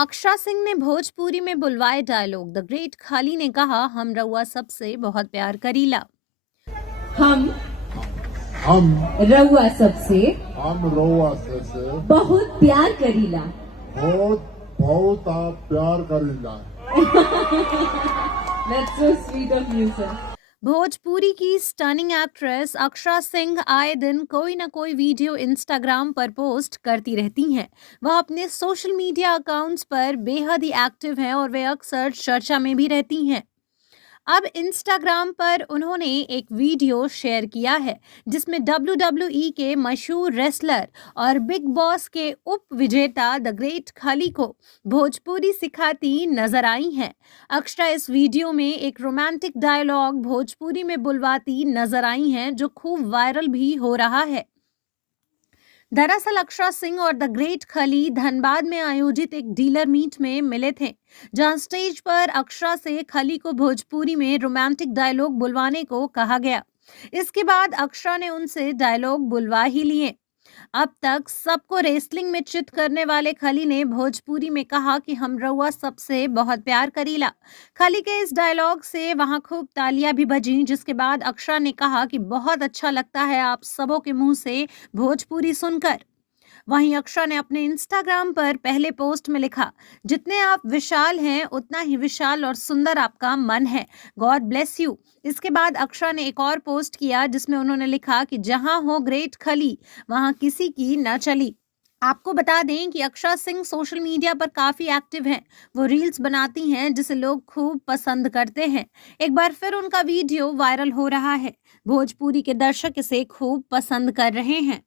अक्षरा सिंह ने भोजपुरी में बुलवाए dialogue. The great खाली ने कहा, हम रउआ सबसे बहुत प्यार करीला। हम हम रउआ सबसे हम रोआ से बहुत प्यार करीला। बहुत बहुत आप प्यार Karila. That's so sweet of you, sir. Bhojpuri की स्टनिंग एक्ट्रेस अक्षरा सिंह आए दिन कोई ना कोई वीडियो इंस्टाग्राम पर पोस्ट करती रहती हैं। वह अपने सोशल मीडिया अकाउंट्स पर बेहद ही एक्टिव हैं और वे अक्सर चर्चा में भी रहती हैं। अब इंस्टाग्राम पर उन्होंने एक वीडियो शेयर किया है जिसमें डब्ल्यूडब्ल्यूई के मशहूर रेसलर और बिग बॉस के उप विजेता द ग्रेट खली को भोजपुरी सिखाती नजर आई हैं। अक्षरा इस वीडियो में एक रोमांटिक डायलॉग भोजपुरी में बुलवाती नजर आई हैं जो खूब वायरल भी हो रहा है। दरअसल अक्षरा सिंह और द ग्रेट खली धनबाद में आयोजित एक डीलर मीट में मिले थे, जहां स्टेज पर अक्षरा से खली को भोजपुरी में रोमांटिक डायलॉग बुलवाने को कहा गया। इसके बाद अक्षरा ने उनसे डायलॉग बुलवा ही लिए। अब तक सबको रेसलिंग में चित करने वाले खली ने भोजपुरी में कहा कि हम रउआ सबसे बहुत प्यार करीला। खली के इस डायलॉग से वहां खूब तालियां भी बजीं, जिसके बाद अक्षरा ने कहा कि बहुत अच्छा लगता है आप सबों के मुंह से भोजपुरी सुनकर। वहीं अक्षरा ने अपने इंस्टाग्राम पर पहले पोस्ट में लिखा, जितने आप विशाल हैं उतना ही विशाल और सुंदर आपका मन है, गॉड ब्लेस यू। इसके बाद अक्षरा ने एक और पोस्ट किया जिसमें उन्होंने लिखा कि जहां हो ग्रेट खली वहां किसी की न चली। आपको बता दें कि अक्षरा सिंह सोशल मीडिया पर काफी एक्टिव हैं। वो रील्स बनाती हैं जिसे लोग खूब पसंद करते हैं। एक बार फिर उनका वीडियो वायरल हो रहा है। भोजपुरी के दर्शक इसे खूब पसंद कर रहे हैं।